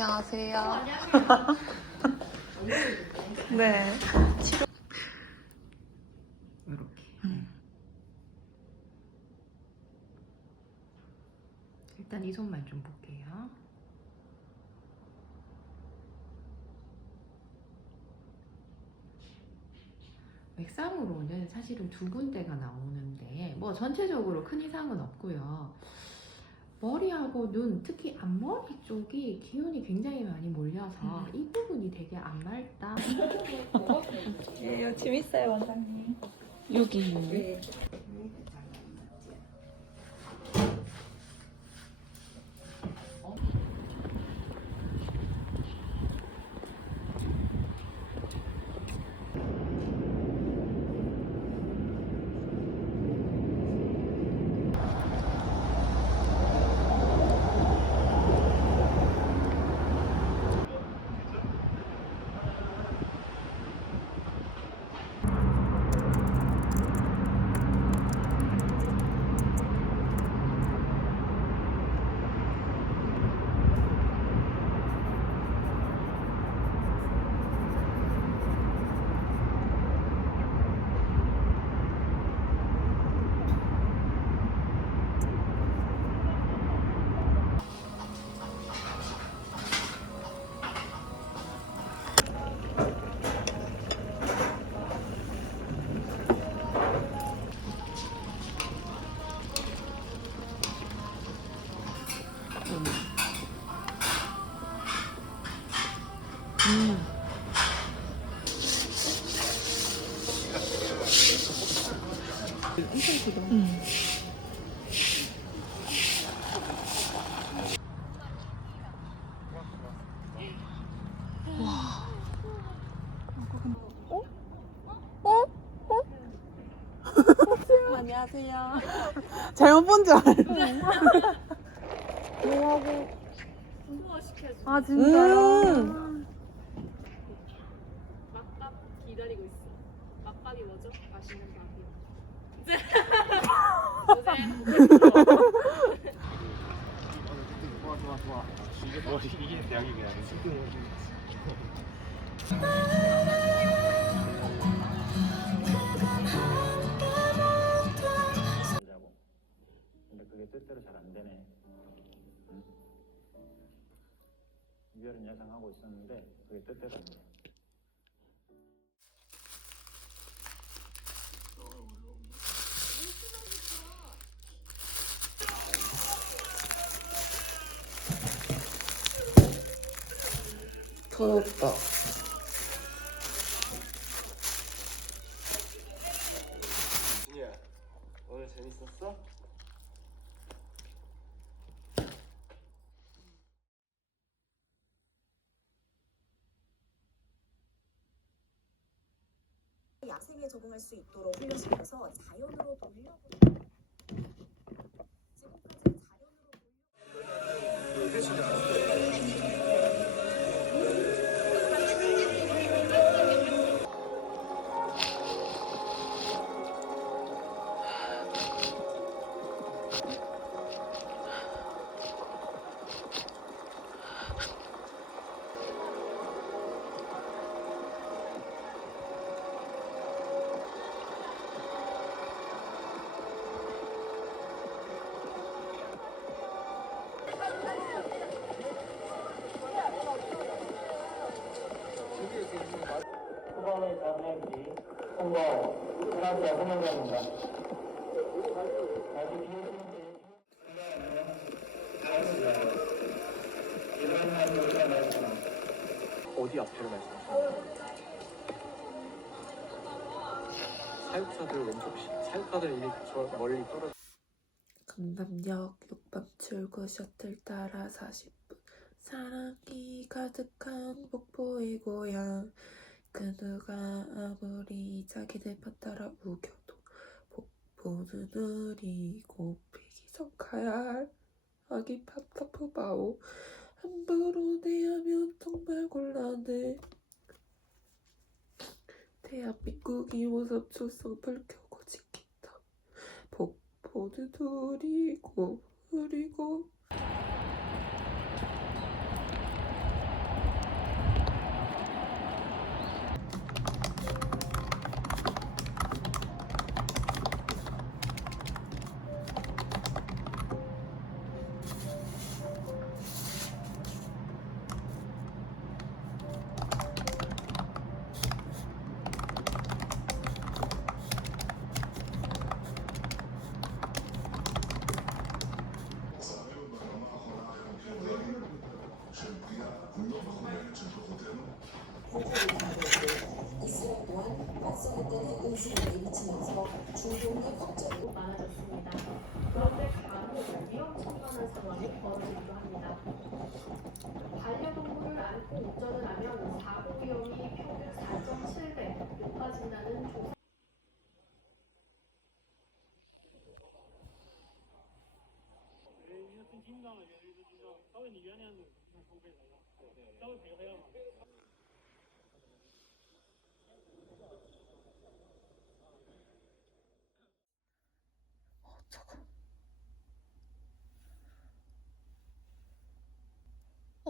안녕하세요. 네. 치료. 이렇게. 일단 이 손만 좀 볼게요. 맥상으로는 사실은 두 군데가 나오는데 뭐 전체적으로 큰 이상은 없고요. 머리하고 눈, 특히 앞머리 쪽이 기운이 굉장히 많이 몰려서 이 부분이 되게 안 맑다. 예, 이거 재밌어요, 원장님. 여기. 네. 안녕하세요. 잘못 본 줄 알고. 뭐하고? 소화시켜주는 아, 진짜요? 막밥 기다리고 있어. 막밥이 뭐죠? 맛있는 밥이요. 좋아. 이게 대학이긴 하네. 근데 그게 뜻대로 잘 안 되네. 이별은 예상하고 있었는데 그게 뜻대로 안 돼. 더럽다. 준이야, 오늘 재밌었어? 약생에 적응할 수 있도록 훈련시켜서 자연으로 돌려보내. 지금까지 후반의 자세히 성공, 프랑스와 성공합니다. 다시 비해주는 어디 앞에를 말씀하시나요? 사육사들 왼쪽 사육사들 이미 저 멀리 떨어져. 강남역 6번 출구 셔틀 따라 40분. 사랑이 가득한 북부의 고향. 그 누가 아무리 자기들 편 따라 우겨도 복부는 느리고 피기 가야 할 아기 팝타프바오. 함부로 대하면 정말 곤란해. 대한민국이 모습 출석 불켜고 지킨다. 복부는 느리고 많아졌습니다. 그런데 간혹 위험천만한 상황이 벌어지기도 합니다. 반려동물을 안고 운전을 하면 사고 위험이 평균 4.7배 높아진다는 조사.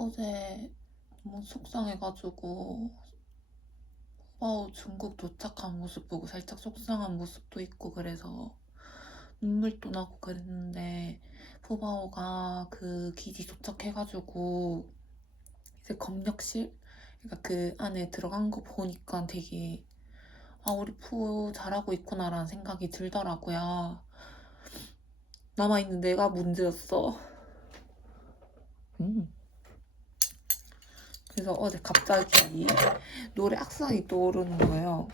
어제 너무 속상해가지고 중국 도착한 모습 보고 살짝 속상한 모습도 있고 그래서 눈물도 나고 그랬는데 푸바오가 그 기지 도착해가지고 이제 검역실? 그러니까 그 안에 들어간 거 보니까 되게 우리 푸 잘하고 있구나라는 생각이 들더라고요. 남아있는 내가 문제였어. 그래서 어제 갑자기 노래 악상이 떠오르는 거예요.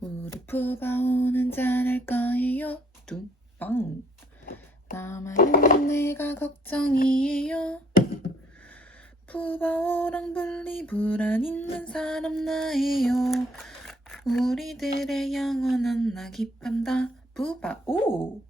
우리 푸바오는 잘할 거예요. 뚱빵. 남아있는 내가 걱정이에요. 푸바오랑 분리불안 있는 사람 나예요. 우리들의 영원한 낙이 판다. 푸바오.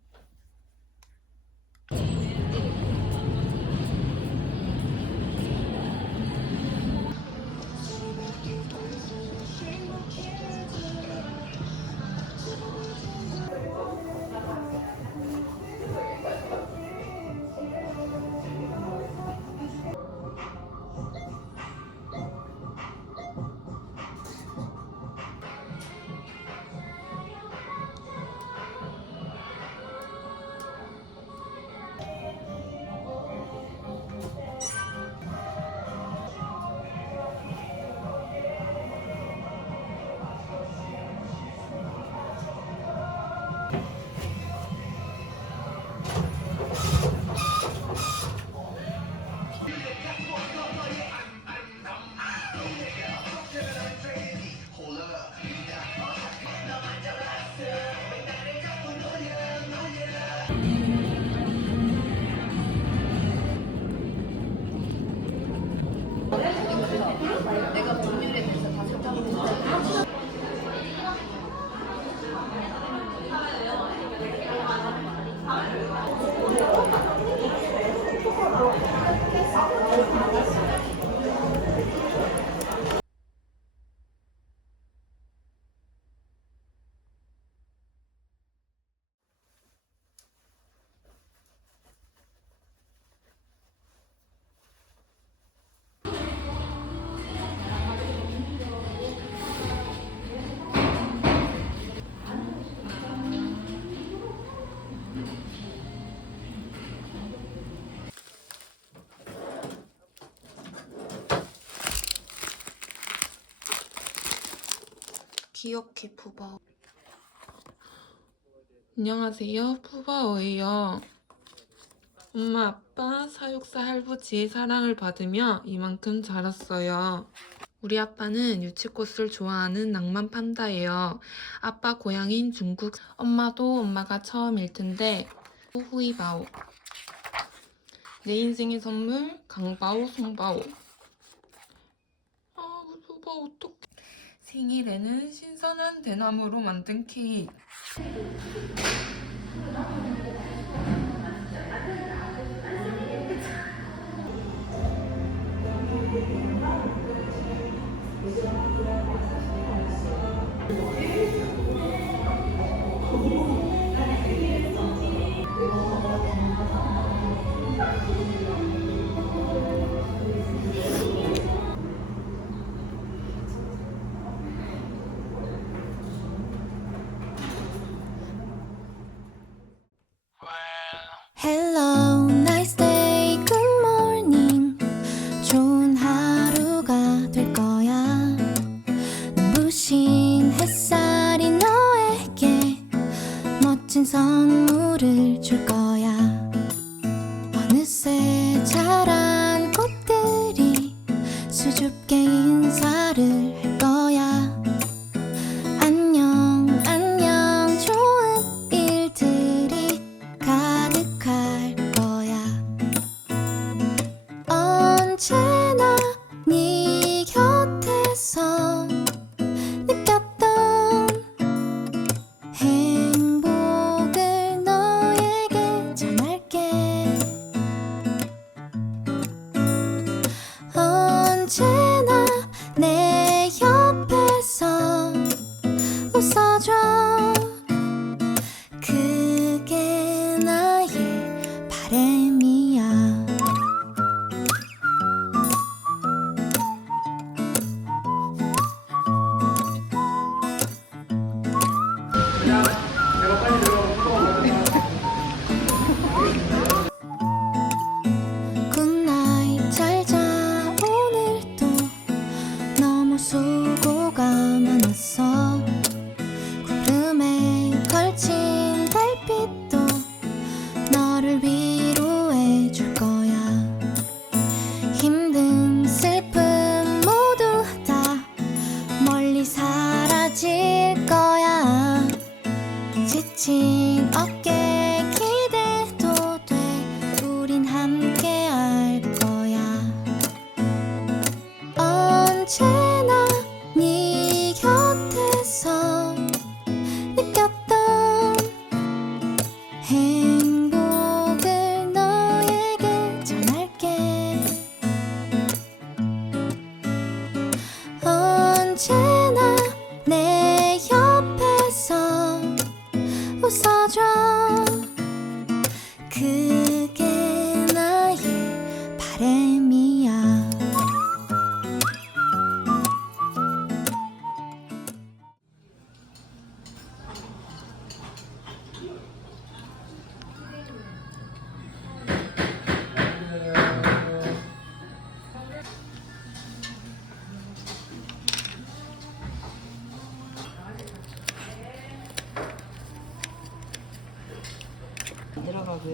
기억해 푸바오. 안녕하세요, 푸바오예요. 엄마, 아빠, 사육사 할부지의 사랑을 받으며 이만큼 자랐어요. 우리 아빠는 유치꽃을 좋아하는 낭만 판다예요. 아빠 고향인 중국, 엄마도 엄마가 처음일 텐데 후이바오. 내 인생의 선물 강바오, 송바오. 푸바오 어떡해. 생일에는 신선한 대나무로 만든 케이크. Hello, nice day, good morning. 좋은 하루가 될 거야. 눈부신 햇살이 너에게 멋진 선물을 줄 거야. 어느새 자란 꽃들이 수줍게 인사를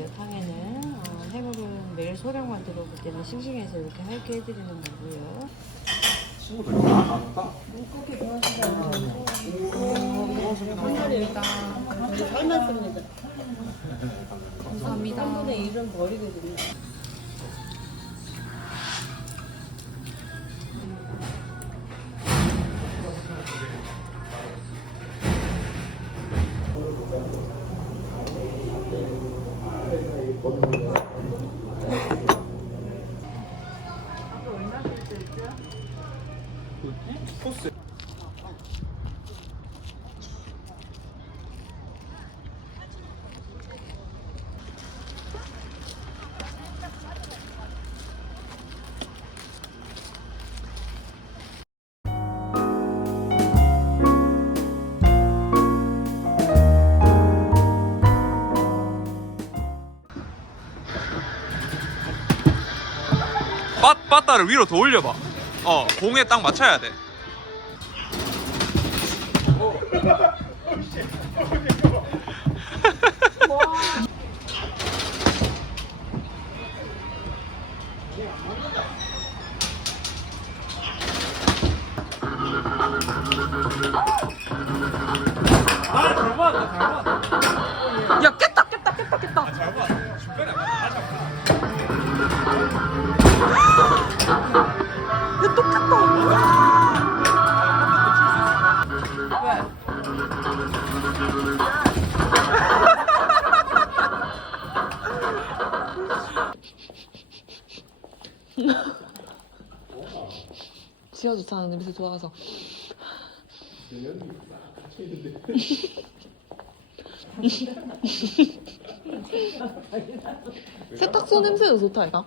거고요. 탕에는 해물은 매일 소량만 들어오기 때문에 싱싱해서 이렇게 얇게 해드리는 거고요. 감사합니다. 빠따를 위로 더 올려봐. 공에 딱 맞춰야 돼. 잘 맞았다. 야 깼다. 잘 맞았다. 중간에 안 맞아. 야 똑같다. 지하 주차하는 냄새 좋아서. 세탁소 냄새도 좋다 이거.